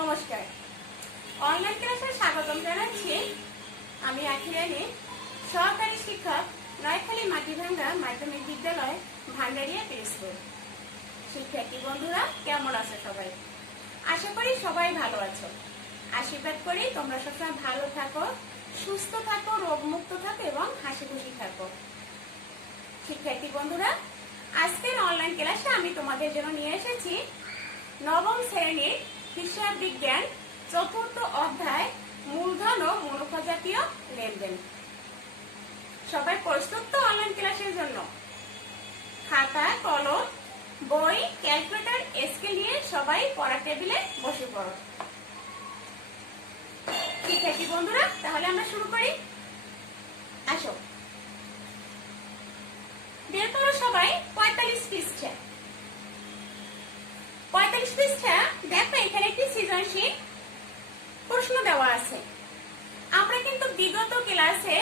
নমস্কার, অনলাইন ক্লাসে স্বাগতম জানাচ্ছি। আমি আখিরানী, সহকারী শিক্ষক, নয়খালী মাটিভাঙ্গা মাধ্যমিক বিদ্যালয়, ভান্ডারিয়া প্রিস্কুল। শিক্ষার্থী বন্ধুরা কেমন আছো সবাই? আশা করি সবাই ভালো আছো। আশীর্বাদ করি তোমরা সবসময় ভালো থাকো, সুস্থ থাকো, রোগমুক্ত থাকো এবং হাসি খুশি থাকো। শিক্ষার্থী বন্ধুরা, আজকের অনলাইন ক্লাসে আমি তোমাদের জন্য নিয়ে এসেছি নবম শ্রেণীর হিসাব বিজ্ঞান চতুর্থ অধ্যায় মূলধন ও মুনাফা জাতীয় লেনদেন। সবাই প্রস্তুত তো অনলাইন ক্লাসের জন্য? খাতা, কলম, বই, ক্যালকুলেটর, স্কেল নিয়ে সবাই পড়ার টেবিলে বসে পড়ো। শিক্ষার্থী বন্ধুরা, তাহলে আমরা শুরু করি। আসো, বের করো সবাই 45 পৃষ্ঠা। 45 পৃষ্ঠা দেখো, এখানে একটি সৃজনশীল প্রশ্ন দেওয়া আছে। আমরা কিন্তু বিগত ক্লাসে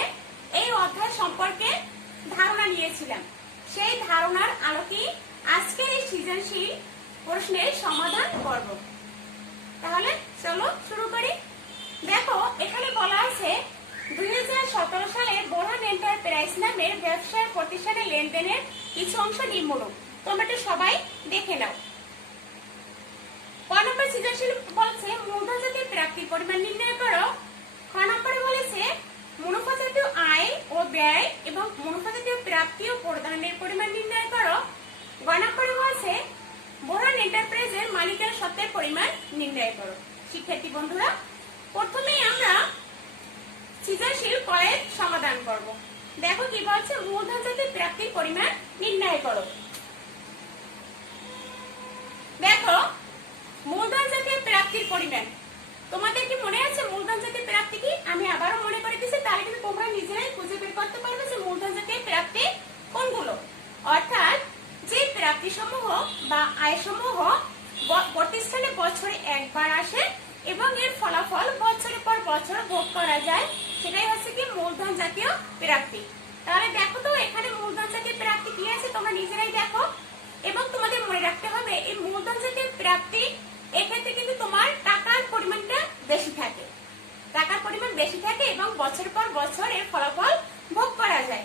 এই অধ্যায় সম্পর্কে ধারণা নিয়েছিলাম। সেই ধারণার আলোকে আজকের এই সৃজনশীল প্রশ্নের সমাধান করব। তাহলে চলো শুরু করি। দেখো, এখানে বলা আছে 2017 সালে বোরহান এন্টারপ্রাইজ নামের ব্যবসায় প্রতিষ্ঠানের লেনদেনের কিছু অংশ নিম্নরূপ। তোমরা এটা সবাই দেখে নাও। ক নম্বর সৃজনশীল বলছে মূলধন জাতীয় প্রাপ্তির পরিমাণ নির্ণয় করো। খ নম্বরে বলেছে মুনাফা জাতীয় আয় ও ব্যয় এবং মুনাফা জাতীয় প্রাপ্তি ও প্রদানের পরিমাণ নির্ণয় করো। গ নম্বরে বলছে বোরহান এন্টারপ্রাইজের মালিকানা সত্ত্বের পরিমাণ নির্ণয় করো। শিক্ষার্থী বন্ধুরা, প্রথমেই আমরা সৃজনশীল কয়ের সমাধান করব। দেখো কি বলছে, মূলধন জাতীয় প্রাপ্তির পরিমাণ নির্ণয় করো। দেখো, মূলধন জাতীয় প্রাপ্তির পরিমাণ তোমাদের কি মনে আছে? মূলধন জাতীয় প্রাপ্তি কি? আমি আবারও মনে করে দিচ্ছি, তাহলে কিন্তু তোমরা নিজেরাই খুঁজে বের করতে পারবে যে মূলধন জাতীয় প্রাপ্তি কোনগুলো। অর্থাৎ যে প্রাপ্তি সমূহ বা আয় সমূহ প্রতিষ্ঠানে বছরে একবার আসে এবং এর ফলাফল বছরের পর বছর ভোগ করা যায়, সেটাই হচ্ছে কি মূলধন জাতীয় প্রাপ্তি। তাহলে দেখো তো, এখানে মূলধন জাতীয় প্রাপ্তি কি আছে তোমরা নিজেরাই দেখো। এবং তোমাদের মনে রাখতে হবে, এই মূলধন জাতীয় প্রাপ্তি এক্ষেত্রে কিন্তু তোমার টাকার পরিমাণটা বেশি থাকে। টাকার পরিমাণ বেশি থাকে এবং বছর পর বছর এর ফলাফল ভোগ করা যায়।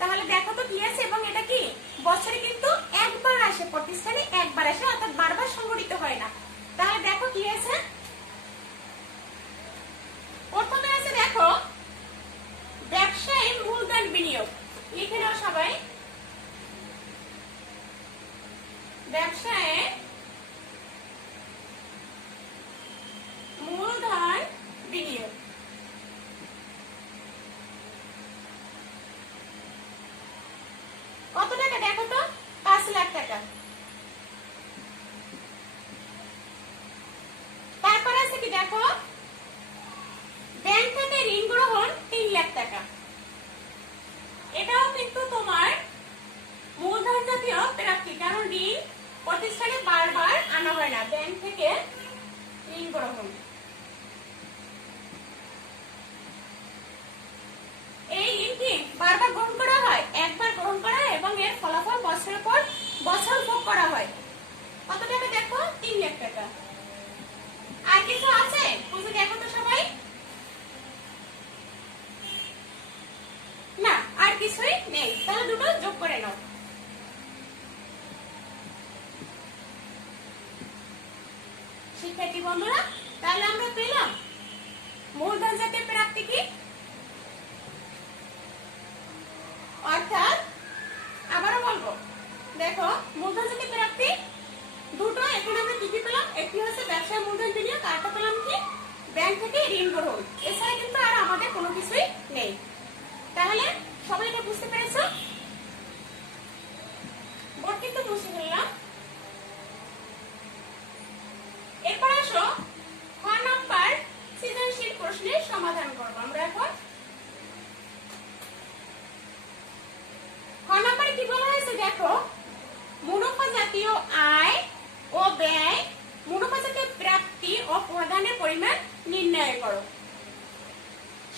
তাহলে দেখো তো কি আছে, এবং এটা কি বছরে কিন্তু একবার আসে, প্রতিষ্ঠানে একবার আসে, অর্থাৎ বারবার সংঘটিত হয় না। তাহলে দেখো কি আছে, প্রথমে আছে দেখো ব্যবসায় মূলধন বিনিয়োগ। লিখে নাও সবাই, ব্যবসায় মূলধন বিনিয়োগ। কত টাকা দেখো তো? 5 লাখ টাকা। তারপর আছে কি দেখো, ব্যাংক থেকে ঋণ গ্রহণ 3 লাখ টাকা। এটাও কিন্তু তোমার মূলধন জাতীয় প্রাপ্তি, কারণ ঋণ প্রতিষ্ঠানে বারবার আনা হয় না। ব্যাংক থেকে ঋণ গ্রহণ, এই ঋণ কি বারবার গ্রহণ করা হয়? একবার গ্রহণ করা হয় এবং এর ফলাফল বছরের পর বছর ভোগ করা হয়। কত টাকা দেখো? 3 লাখ টাকা। আর কিছু আছে? বুঝে দেখো তো সবাই। না, আর কিছুই নেই। তাহলে দুটো যোগ করে নাও। শিক্ষার্থী বন্ধুরা, তাহলে আমরা পেলাম মূলধন জাতীয় প্রাপ্তি কি, অর্থাৎ আবারও বলবো, দেখো মূলধন জাতীয় প্রাপ্তি দুটো। এখানে আমরা কি কি পেলাম? একটি হচ্ছে ব্যবসায় মূলধন বিনিয়োগ, আরেকটা পেলাম কি ব্যাংক থেকে ঋণ গ্রহণ। এছাড়া কিন্তু আর আমাদের কোনো কিছুই নেই। তাহলে সবাই এটা বুঝতে পেরেছো? বোর্ড কিন্তু মুছে ফেললাম। এরপর আসো খ নম্বর সৃজনশীল প্রশ্নের সমাধান করবো আমরা এখন। খ নম্বরে কি বলা হয়েছে দেখো, মুনাফা জাতীয় আয় ও ব্যয়, মুনাফা জাতীয় প্রাপ্তি ও প্রদানের পরিমাণ নির্ণয় করো।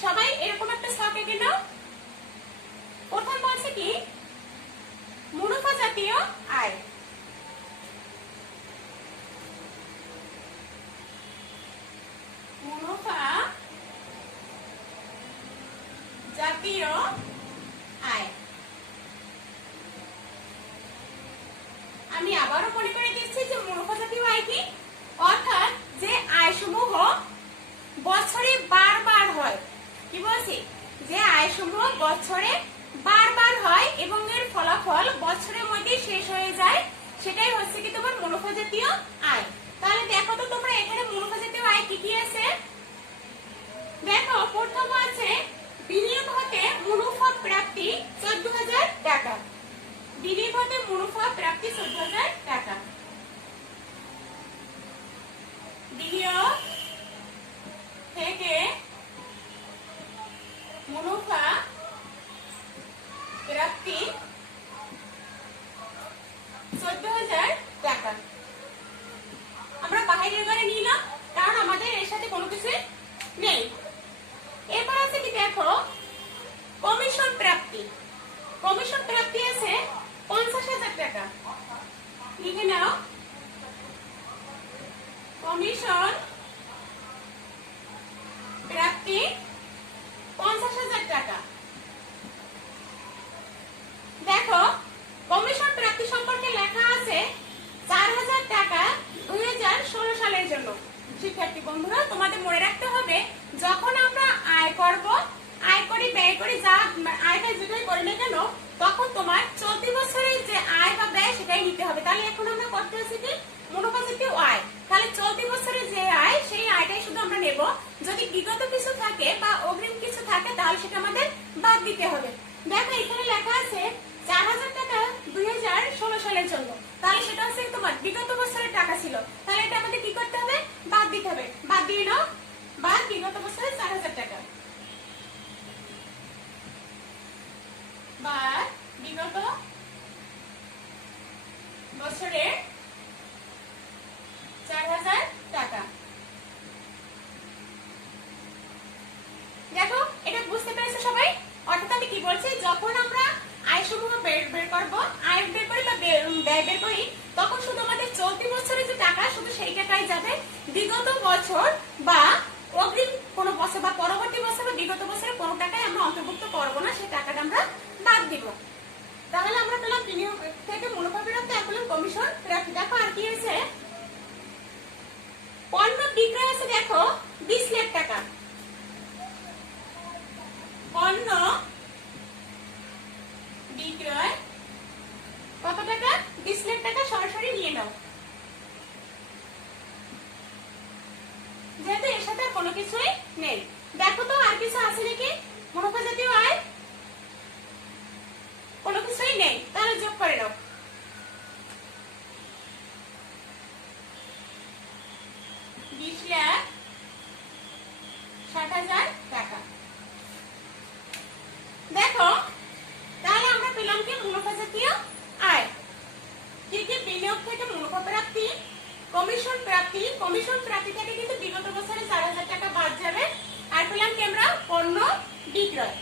সবাই এরকম একটা ছক এঁকে নাও। প্রথম বলছে কি আমি আবারও মনে করে দিচ্ছি যে মুনাফা জাতীয় আয় কি, অর্থাৎ যে আয়সমূহ বছরে বারবার হয়। কি বলছি? যে আয়সমূহ বছরে বারবার হয় এবং এর ফলাফল বছরের মধ্যে শেষ হয়ে যায়, সেটাই হচ্ছে কি তোমার মুনাফা জাতীয় আয়। তাহলে দেখো তো তোমরা এখানে মুনাফা জাতীয় আয় কি কি আছে। দেখো প্রথম আছে বিনিয়োগ হতে মুনাফা প্রাপ্তি 14,000 টাকা। বিনিয়োগ হতে মুনাফা প্রাপ্তি 14,000 টাকা। বিনিয়োগ থেকে মুনাফা প্রাপ্তি 14,000 টাকা। আমরা বাইরের ঘরে নিলাম কারণ আমাদের এর সাথে কোনো কিছু নেই। এরপর আছে কি দেখো কমিশন প্রাপ্তি। কমিশন প্রাপ্তি আছে 50,000 টাকা। লিখে নাও, কমিশন প্রাপ্তি 50,000 টাকা। দেখো কমিশন প্রাপ্তি সম্পর্কে লেখা আছে 4,000 টাকা 2016 সালের জন্য। শিক্ষার্থী বন্ধুরা তোমাদের মনে রাখতে হবে, যখন আমরা আয় করব, আয় করি ব্যয় করি, যা আয় ব্যয় যেটাই করি না কেন, তখন তোমার চলতি বছরের যে আয় বা ব্যয় সেটাই নিতে হবে। তাহলে এখন আমরা করতে হচ্ছে কি মুনাফা জাতীয় আয়। তাহলে চলতি বছরের যে আয় সেই আয়টাই শুধু আমরা নেব। যদি বিগত কিছু থাকে বা অগ্রিম কিছু থাকে তাহলে সেটা আমাদের বাদ দিতে হবে। দেখো এখানে লেখা আছে 4,000 টাকা 2016 সালের জন্য। তাহলে সেটা হচ্ছে তোমার বিগত বছরের টাকা ছিল। তাহলে এটা আমাদের কি করতে হবে? বাদ দিতে হবে। বাদ দিয়ে নাও, বাদ বিগত বছরের 4,000 টাকা, বাদ বিগত বছরের 4,000 টাকা। দেখো এটা বুঝতে পেরেছো সবাই? অর্থাৎ আমি কি বলছি, যখন আমরা আয় সমূহ বের করব, আয় বের করি বা ব্যয় বের করি, তখন শুধু আমাদের চলতি বছরে যে টাকা শুধু সেই টাকাই যাবে। বিগত বছর বা অগ্রিম কোনো বছর বা পরবর্তী বছর বা বিগত বছরের কোনো টাকাই আমরা অন্তর্ভুক্ত করব না, সেই টাকাটা আমরা বাদ দিব। তাহলে আমরা পেলাম বিনিয়োগ থেকে মুনাফা প্রাপ্তি, আর পেলাম কমিশন প্রাপ্তি। দেখো আর কি আছে, পণ্য বিক্রয় আছে দেখো 20 লাখ টাকা। পণ্য বিক্রয় কত টাকা? 20 লাখ টাকা। সরাসরি নিয়ে নাও, যেহেতু এর সাথে কোনো কিছুই নেই। দেখো তো আর কিছু আছে নাকি মুনাফা জাতীয় আয়? কোনো কিছুই নেই, তাহলে যোগ করে নাও। 20,60,000 টাকা। দেখো তাহলে আমরা পেলাম কি মুনাফা জাতীয় আয়। কি কি? বিনিয়োগ থেকে মুনাফা প্রাপ্তি, কমিশন প্রাপ্তি। কমিশন প্রাপ্তি থেকে কিন্তু বিগত বছরে 4,000 টাকা বাদ যাবে। আর পেলাম কি আমরা পণ্য বিক্রয়।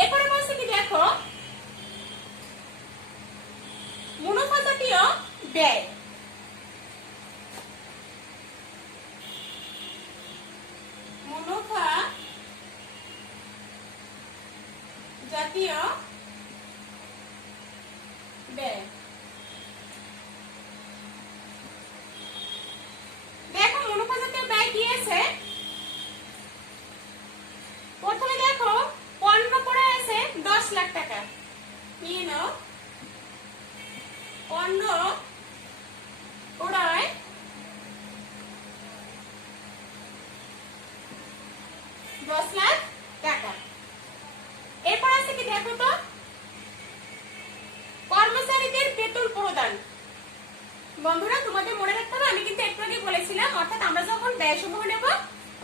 এরপরে বলছে কি দেখো মুনাফা জাতীয় ব্যয়। মুনাফা জাতীয় ব্যয়। দেখো মুনাফা জাতীয় ব্যয় কি আছে। প্রথমে দেখো পণ্য ক্রয় আছে 10 লাখ টাকা। নিয়ে নাও, পণ্য ক্রয় 10 লাখ টাকা। এরপর আছে কি দেখো তো কর্মচারীদের বেতন প্রদান। বন্ধুরা তোমাদের মনে রাখতে হবে, আমি কিন্তু একটু আগে বলেছিলাম, অর্থাৎ আমরা যখন ব্যয় সমূহ নেব,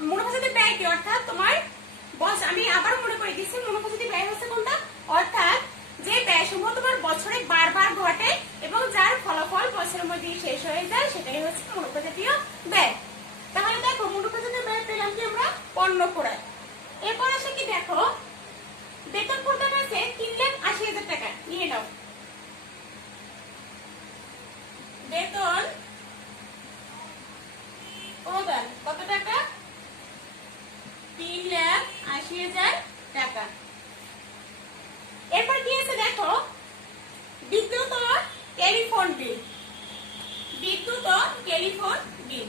মুনাফা জাতীয় ব্যয় কি, অর্থাৎ তোমার বস, আমি আবার মনে করে দিচ্ছি মুনাফা জাতীয় ব্যয় হচ্ছে কোনটা, অর্থাৎ যে ব্যয় সমূহ তোমার বছরে বারবার ঘটে এবং যার ফলাফল বছরের মধ্যে শেষ হয়ে যায়, সেটাই হচ্ছে মুনাফা জাতীয় ব্যয়। তাহলে দেখো মুনাফা জাতীয় ব্যয় পেলাম কি আমরা পণ্য ক্রয়। এরপর আসে কি দেখো বেতন প্রদান আছে 3,80,000 টাকা। নিয়ে নাও, বেতন প্রদান কত টাকা? 3,80,000 টাকা। এরপর কি আছে দেখো বিদ্যুৎ ও টেলিফোন বিল, বিদ্যুৎ ও টেলিফোন বিল,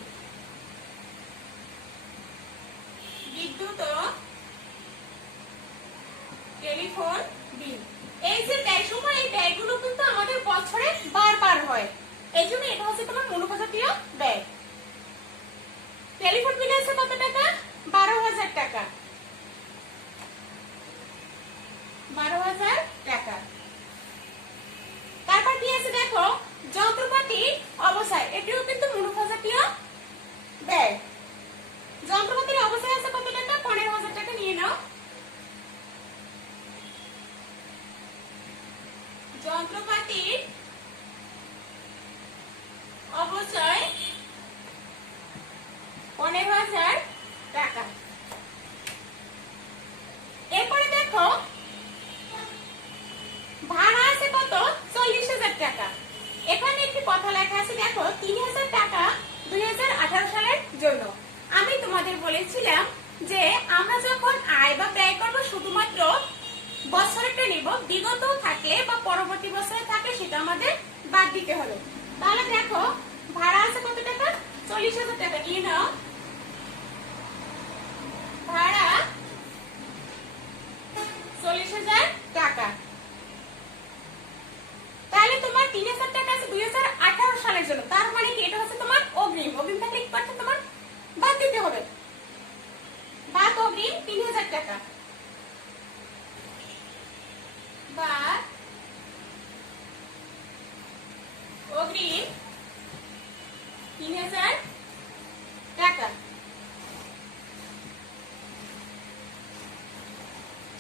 বিদ্যুৎ ও টেলিফোন বিল। এই যে ব্যয়সমূহ, এই ব্যয়গুলো কিন্তু আমাদের বছরে বারবার হয়, এই জন্য এটা হচ্ছে তোমার মুনাফাজাতীয় ব্যয়। টেলিফোন বিল আছে কত টাকা? 12,000 টাকা, 12,000 টাকা। তারপর কি আছে দেখো, যন্ত্রপাতি অবস্থায়, এটিও কিন্তু মুনাফাজাতীয় ব্যয়। যন্ত্রপাতির অবস্থায় আছে কত টাকা? 15,000 টাকা নিয়ে নাও। যন্ত্রপাতির অবচয় 15,000 টাকা। এরপরে দেখো ভাড়া আছে কত? 40,000 টাকা। এখানে একটি কথা লেখা আছে দেখো, 3,000 টাকা 2018 সালের জন্য। আমি তোমাদের বলেছিলাম যে আমরা যখন আয় বা ব্যয় করবো শুধুমাত্র বছরটা নিব, বিগত থাকলে বা পরবর্তী বছরে থাকলে সেটা আমাদের বাদ দিতে হবে। তাহলে দেখো ভাড়া আছে কত টাকা? 40,000 টাকা নিয়ে নাও। ভাড়া 40,000 টাকা। তাহলে তোমার 3,000 টাকা আছে 2018 সালের জন্য, তার মানে কি এটা হচ্ছে তোমার অগ্রিম। অগ্রিম থাকলে কি করতে তোমার বাদ দিতে হবে, বাদ অগ্রিম 3,000 টাকা, বাদ অগ্রিম 3,000 টাকা।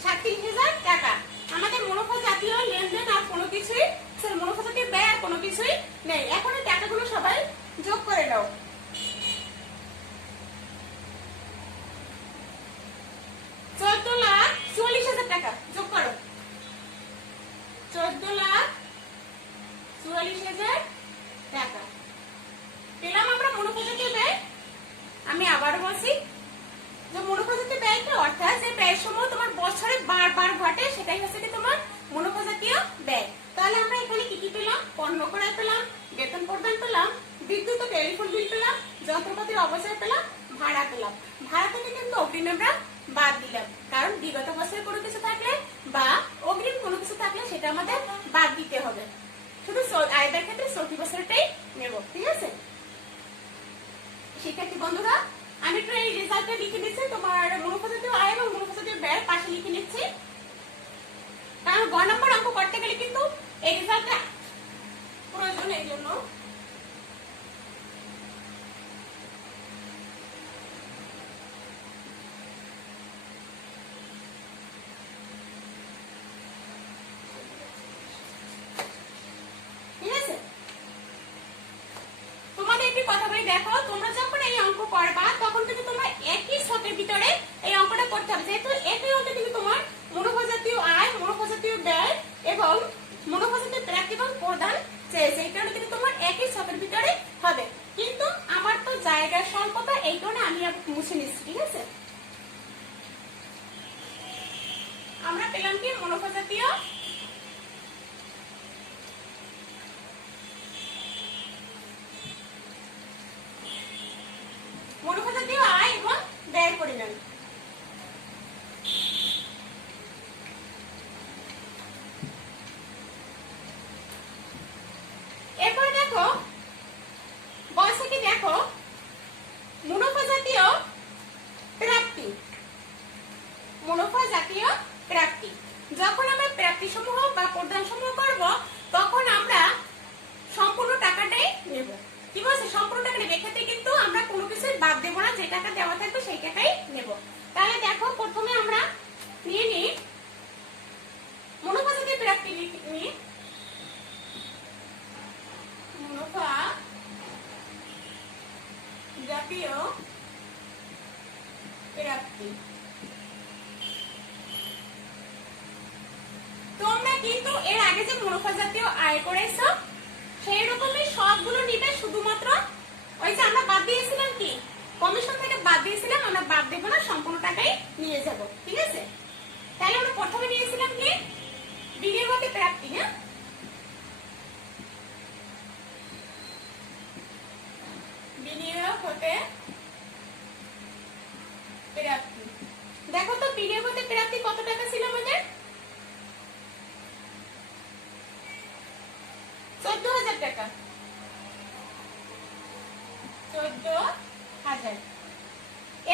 37,000 টাকা। আমাদের মুনাফা জাতীয় লেনদেন আর কোনো কিছুই, মুনাফা জাতীয় ব্যয় আর কোনো কিছুই নেই। এখন এই টাকাগুলো সবাই যোগ করে নাও। 14,44,000 টাকা যোগ করো। 14,44,000 টাকা পেলাম আমরা মুনাফা জাতীয় ব্যয়। আমি আবারও বলছি যে মুনাফা জাতীয় ব্যয়টা অর্থাৎ যে ব্যয় সমূহ তোমার বছরে বারবার ঘটে সেটাই হচ্ছে কি তোমার মুনাফা জাতীয় ব্যয়। তাহলে আমরা এখানে কি কি পেলাম? পণ্য ক্রয় পেলাম, বেতন প্রদান পেলাম, বিদ্যুৎ ও টেলিফোন বিল পেলাম, যন্ত্রপাতির অবচয় পেলাম, ভাড়া পেলাম। ভাড়া থেকে কিন্তু অগ্রিম আমরা বাদ দিলাম, কারণ বিগত বছরে কোনো কিছু থাকলে বা অগ্রিম কোনো কিছু থাকলে সেটা আমাদের বাদ দিতে হবে। শুধু আয়দার ক্ষেত্রে চলতি বছরটাই নেব, ঠিক আছে? শিক্ষার্থী বন্ধুরা, আমি একটু এই রেজাল্টটা লিখে নিচ্ছি, তোমার মুনাফা জাতীয় আয় এবং মুনাফা জাতীয় ব্যয়ের পাশে লিখে নিচ্ছি, কারণ গ নম্বর অঙ্ক করতে গেলে কিন্তু এই রেজাল্টটা প্রয়োজন। এই জন্য ঠিক আছে? তোমাদের একটি কথা বলি, দেখো তোমরা যখন এই অঙ্ক করবা তখন কিন্তু তোমার একই ছকের ভিতরে এই অঙ্কটা করতে হবে, যেহেতু একই অঙ্কে কিন্তু তোমার মুনাফা জাতীয় আয়, মুনাফা জাতীয় ব্যয় এবং মুনাফা জাতীয় প্রাপ্তি এবং প্রদান চেয়েছে, এই কারণে কিন্তু তোমার একই ছকের ভিতরে হবে। কিন্তু আমার তো জায়গার স্বল্পতা, এই কারণে আমি মুছে নিচ্ছি, ঠিক আছে? আমরা পেলাম কি মুনাফা জাতীয় মুনাফা জাতীয় আয় এবং ব্যয়ের পরিমাণ। এরপর দেখো বলছে কি, দেখো মুনাফা জাতীয় প্রাপ্তি, মুনাফা জাতীয় প্রাপ্তি। যখন আমরা প্রাপ্তি সমূহ বা প্রদান সমূহ করব তখন আমরা সম্পূর্ণ টাকাটাই নেব। কি বলছে? সম্পূর্ণ টাকা নেব। এক্ষেত্রে কিন্তু আমরা কোনো কিছুই বাদ দেবো না, যে টাকা দেওয়া থাকবে সেই টাকাই নেব। তাহলে দেখো প্রথমে আমরা নিয়ে নিই মুনাফা জাতীয় প্রাপ্তি, নিই মুনাফা জাতীয় প্রাপ্তি। তোমরা কিন্তু এর আগে যে মুনাফা জাতীয় আয় করেছো সেই রকমই সবগুলো নিবে, শুধুমাত্র ওই যে আমরা বাদ দিয়েছিলাম কি কমিশন থেকে বাদ দিয়েছিলাম, আমরা বাদ দেবো না, সম্পূর্ণ টাকাই নিয়ে যাব, ঠিক আছে? তাহলে আমরা প্রথমে নিয়েছিলাম কি বিনিয়োগী প্রাপ্তি, হ্যাঁ 14,000 টাকা, 14,000।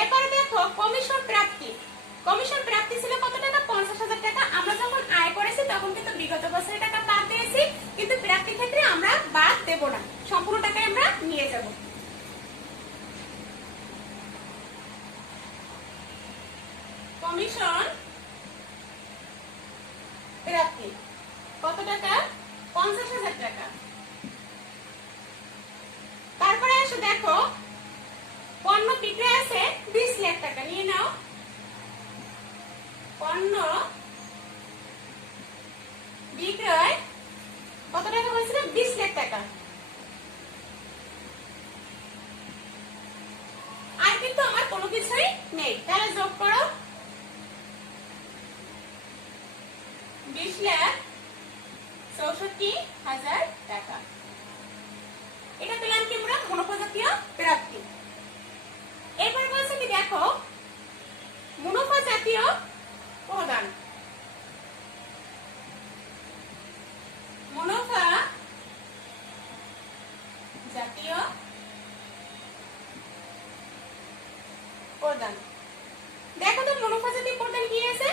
এবারে দেখো কমিশন প্রাপ্তি। কমিশন প্রাপ্তি ছিল কত টাকা? 50,000 টাকা। আমরা যখন আয় করেছি তখন কিন্তু বিগত বছরের টাকা বাদ দিয়েছি, কিন্তু প্রাপ্তি ক্ষেত্রে আমরা বাদ দেব না, সম্পূর্ণ টাকা আমরা নিয়ে যাব। কমিশন প্রাপ্তি কত টাকা? 50,000 টাকা। তারপরে এসে দেখো পণ্য বিক্রয় আছে 20 লাখ টাকা, নিয়ে নাও। পণ্য বিক্রয় কত টাকা বলছিল? 20 লাখ টাকা। আর কিন্তু আমার কোনো কিছুই নেই, তাহলে যোগ করো 20,64,000 টাকা। এটা পেলাম কি আমরা? মুনাফা জাতীয় প্রাপ্তি। এবার বলছে কি দেখো মুনাফা জাতীয় প্রদান। মুনাফা জাতীয় প্রদান। দেখো তো মুনাফা জাতীয় প্রদান কি আছে?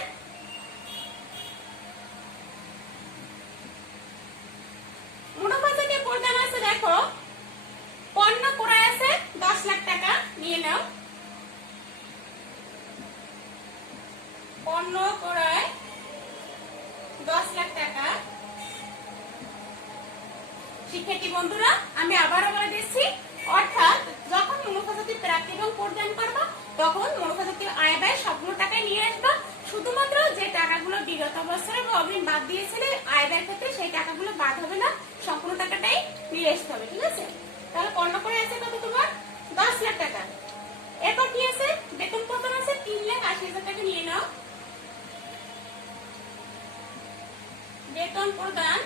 মুনাফা জাতীয় প্রদান আছে দেখো পণ্য ক্রয় আছে 10 লাখ টাকা, নিয়ে নাও। পণ্য ক্রয় 10 লাখ টাকা। শিক্ষার্থী বন্ধুরা আমি আবারও বলে দিচ্ছি, অর্থাৎ যখন মুনাফা জাতীয় প্রাপ্তি এবং প্রদান করবা তখন মুনাফা জাতীয় আয় ব্যয় সবগুলো টাকায় নিয়ে আসবা, শুধুমাত্র যে টাকাগুলো বিগত বছরে বা অগ্রিম বাদ দিয়েছিলে আয় ব্যয়ের ক্ষেত্রে সেই টাকাগুলো বাদ হবে না, সম্পূর্ণ টাকাটাই নিয়ে আসতে হবে, ঠিক আছে? তাহলে পণ্য করে আছে কত তোমার? 10 লাখ টাকা। এরপর কি আছে? বেতন প্রদান আছে 3,80,000 টাকা, নিয়ে নাও। বেতন প্রদান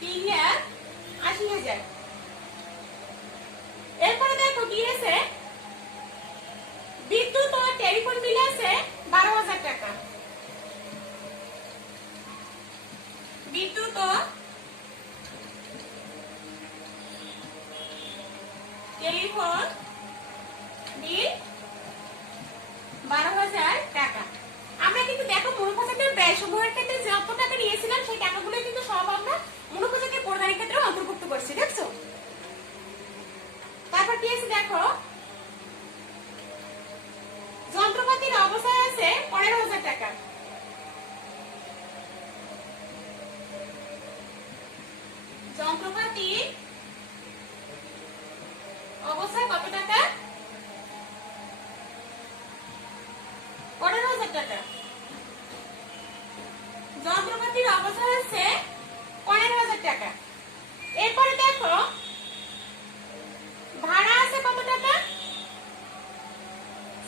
3,80,000। এরপরে দেখো কি আছে? বিদ্যুৎ ও টেলিফোন বিল আছে 12,000 টাকা। বিদ্যুৎ ও টেলিফোন বিল 12,000 টাকা। আমরা কিন্তু দেখো মুনাফা জাতীয় ব্যয় সমূহের ক্ষেত্রে যত টাকা নিয়েছিলাম সেই টাকাগুলো কিন্তু সব আমরা মুনাফা জাতীয় প্রদানের ক্ষেত্রে অন্তর্ভুক্ত করছি, দেখছো? তারপর কি আছে দেখো যন্ত্রপাতির অবস্থায় আছে 15,000 টাকা। যন্ত্রপাতি অবস্থায় কত টাকা? 15,000 টাকা। যন্ত্রপাতির অবস্থায় আছে 15,000 টাকা। এরপরে দেখো ভাড়া আছে কত টাকা?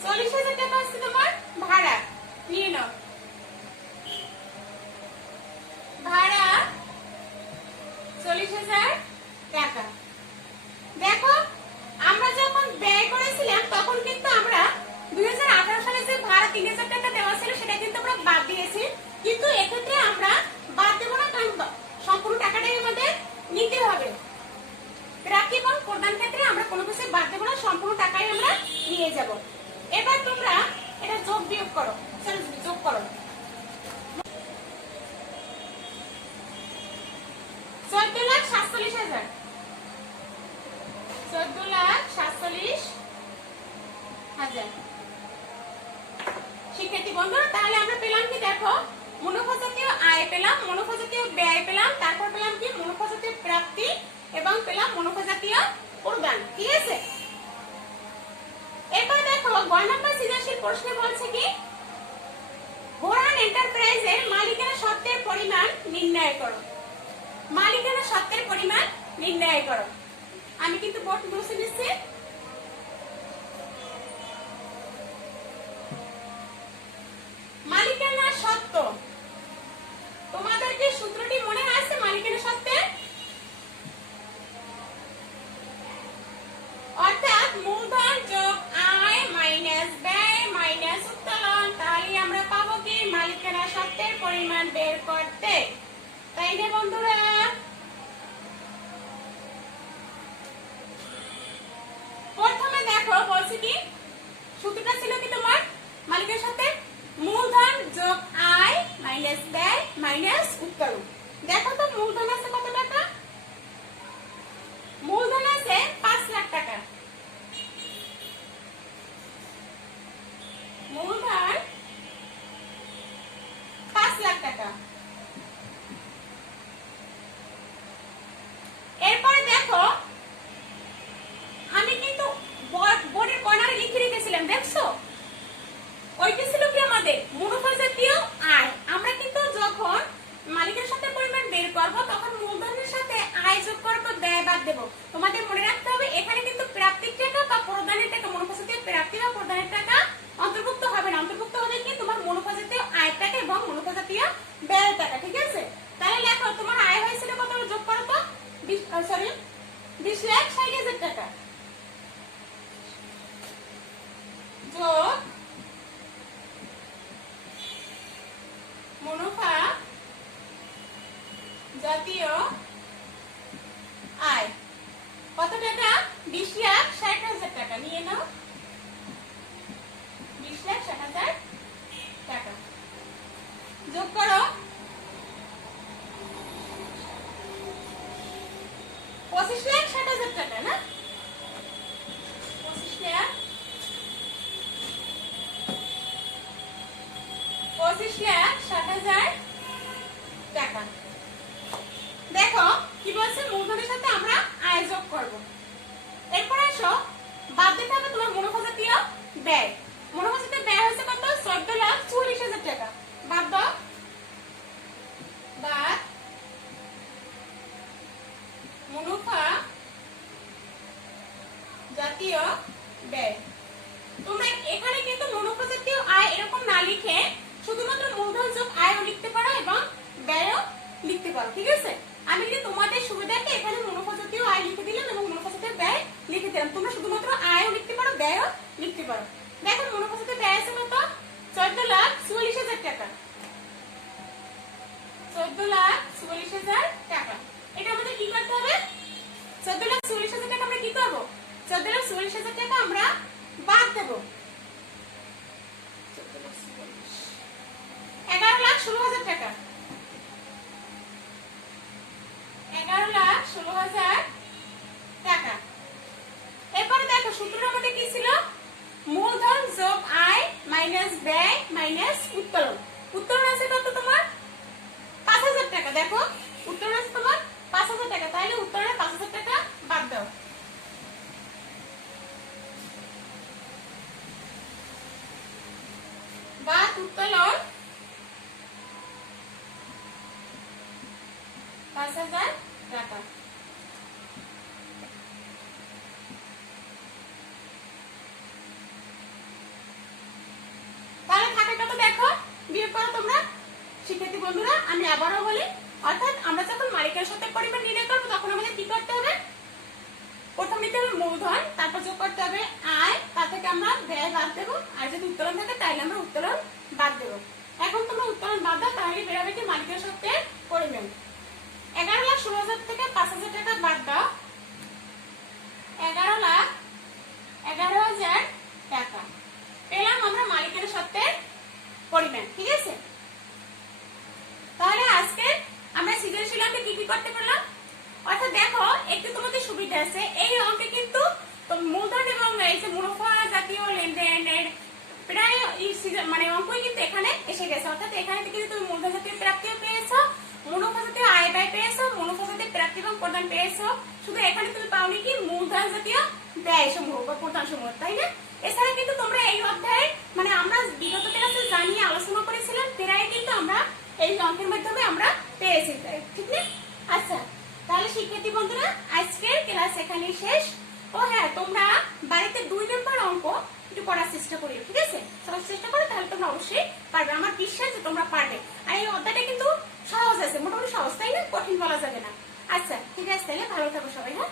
40,000 টাকা আছে তোমার ভাড়া, নিয়ে নাও। ভাড়া 40,000 টাকা। দেখো আমরা যখন ব্যয় করেছিলাম তখন কিন্তু আমরা 2018 সালে যে ভাড়া 3,000 টাকা দেওয়া ছিল সেটা কিন্তু আমরা বাদ দিয়েছি, কিন্তু এক্ষেত্রে আমরা বাদ দেব না, কারণ সম্পূর্ণ টাকাটাই আমাদের নিতে হবে। প্রাপ্তি এবং প্রদান ক্ষেত্রে আমরা কোনো কিছু বাদ দেব না, সম্পূর্ণ টাকাই আমরা নিয়ে যাব। এবার তোমরা এটা যোগ বিয়োগ করো, চলো যোগ করো। 14,47,000, 14,47,000। শিক্ষার্থী বন্ধুরা তাহলে আমরা পেলাম কি দেখো মুনাফা জাতীয় আয় পেলাম, মুনাফা জাতীয় ব্যয় পেলাম, তারপর পেলাম কি মুনাফা জাতীয় প্রাপ্তি এবং পেলাম মুনাফা জাতীয় প্রদান, ঠিক আছে? এরপর দেখো 9 নম্বর সৃজনশীল প্রশ্নে বলছে কি বোরহান এন্টারপ্রাইজের মালিকানা সত্ত্বের পরিমাণ নির্ণয় করো। মালিকানা সত্ত্বের পরিমাণ নির্ণয় করো। আমি কিন্তু বোর্ড মুছে নিচ্ছি। মালিকানা সত্ত্ব, তোমাদের কি সূত্রটি মনে আছে? মালিকানা সত্ত্বের অর্থাৎ মূলধন যোগ আয় মাইনাস ব্যয় মাইনাস উত্তোলন, তাহলে আমরা পাবো কি মালিকানা সত্ত্বের পরিমাণ বের করতে, তাই না বন্ধুরা? দেব। তোমাদের মনে রাখতে হবে এখানে কিন্তু প্রাপ্তির টাকা বা প্রদানের টাকা, মুনাফা জাতীয় প্রাপ্তি বা প্রদানের টাকা অন্তর্ভুক্ত হবে না। অন্তর্ভুক্ত হবে কি তোমার মুনাফা জাতীয় আয়ের টাকা এবং মুনাফা জাতীয় ব্যয়ের টাকা। ঠিক আছে, তাহলে লেখো তোমার আয় হয়েছিল কত, যোগ করো তো 20,60,000 টাকা যোগ মুনাফা জাতীয় আয় কত টাকা, 20,60,000 টাকা। নিয়ে নাও 20,60,000 টাকা যোগ করো 25,60,000 টাকা না, 25,60,000 টাকা। দেখো কি বলছে, মূলধনের সাথে আমরা আয় যোগ করব। এরপর আসো বাদ দিতে হবে তোমার মুনাফা জাতীয় ব্যয়। মুনাফা জাতীয় ব্যয় হচ্ছে কত, 14,44,000 টাকা। বাদ দাও, বাদ মুনাফা জাতীয় ব্যয়। তোমরা এখানে কিন্তু মুনাফা জাতীয় আয় এরকম না লিখে শুধুমাত্র মূলধন যোগ আয়ও লিখতে পারো এবং ব্যয়ও লিখতে পারো। ঠিক আছে, আমি কিন্তু তোমাদের সুবিধার্থে এখানে মুনাফা জাতীয় আয় লিখে দিলাম এবং মুনাফা জাতীয় ব্যয় লিখে দিলাম। তোমরা শুধুমাত্র আয়ও লিখতে পারো, ব্যয়ও লিখতে পারো। দেখো মুনাফা জাতীয় ব্যয় আছে কত, 14,44,000 টাকা, 14,44,000 টাকা। এটা আমাদের কি করতে হবে, 14,44,000 টাকা আমরা কি করব, 14,44,000 টাকা আমরা বাদ দেব। 11,16,000 টাকা, 11,16,000 টাকা। এরপরে দেখো সূত্রটার মধ্যে কি ছিল, মূলধন যোগ আয় মাইনাস ব্যয় মাইনাস উত্তোলন। উত্তোলন আছে কত তোমার 5,000 টাকা। দেখো উত্তোলন আছে তোমার 5,000 টাকা, তাহলে উত্তোলনের 5,000 টাকা বাদ দাও। বাদ উত্তোলন 5,000 টাকা। তাহলে থাকে কত, দেখো বিয়োগ করো তোমরা শিক্ষার্থী বন্ধুরা। আমি আবারও বলি, অর্থাৎ আমরা যখন মালিকের সাথে পরিমাণ নির্ণয় করবো তখন আমাদের কি করতে হবে, প্রথম নিতে হবে মূলধন, তারপর যোগ করতে হবে আয়, তা থেকে আমরা ব্যয় বাদ দেবো। আর যদি উত্তোলন থাকে তাহলে আমরা উত্তোলন বাদ দেবো। এখন তোমরা উত্তোলন বাদ দাও, তাহলে বেরোবে কি মালিকের সাথে পরিমাণ। 11,16,000 থেকে 5,000 টাকা বাদ দাও, 11,11,000 টাকা পেলাম আমরা মালিকের সাথে পরিমাণ। ঠিক আছে, তাহলে আজকে আমরা সৃজনশীল অঙ্কে কি কি করতে পারলাম, অর্থাৎ দেখো একটু তোমাদের সুবিধা আছে, এই অঙ্কে কিন্তু মূলধন এবং এই যে মুনাফা জাতীয় লেনদেনের প্রায় মানে অঙ্কই কিন্তু এখানে এসে গেছে। অর্থাৎ এখানে কিন্তু তুমি মূলধন জাতীয় প্রাপ্তিও পেয়েছো, মুনাফা জাতীয় আয় ব্যয় পেয়েছো, মুনাফা জাতীয় প্রাপ্তি এবং প্রদান পেয়েছো। শুধু এখানে তুমি পাওনি কি মূলধন জাতীয় ব্যয় সমূহ বা প্রদান সমূহ, তাই না? এছাড়া কিন্তু তোমরা এই অধ্যায়ে মানে আমরা বিগত ক্লাসে জানিয়ে আলোচনা করেছিলাম, প্রায় কিন্তু আমরা এই অঙ্কের মাধ্যমে আমরা পেয়েছি, ঠিক না? আচ্ছা, তাহলে শিক্ষার্থী বন্ধুরা আজকের ক্লাস এখানেই শেষ। ও হ্যাঁ, তোমরা বাড়িতে 2 নম্বর অঙ্ক একটু করার চেষ্টা করিও। ঠিক আছে, সবাই চেষ্টা করো, তাহলে তোমরা অবশ্যই পারবে। আমার বিশ্বাস যে তোমরা পারবে। আর এই অধ্যায়টা কিন্তু সহজ আছে, মোটামুটি সহজ, তাই না? কঠিন বলা যাবে না। আচ্ছা ঠিক আছে, তাহলে ভালো থাকো সবাই। হ্যাঁ।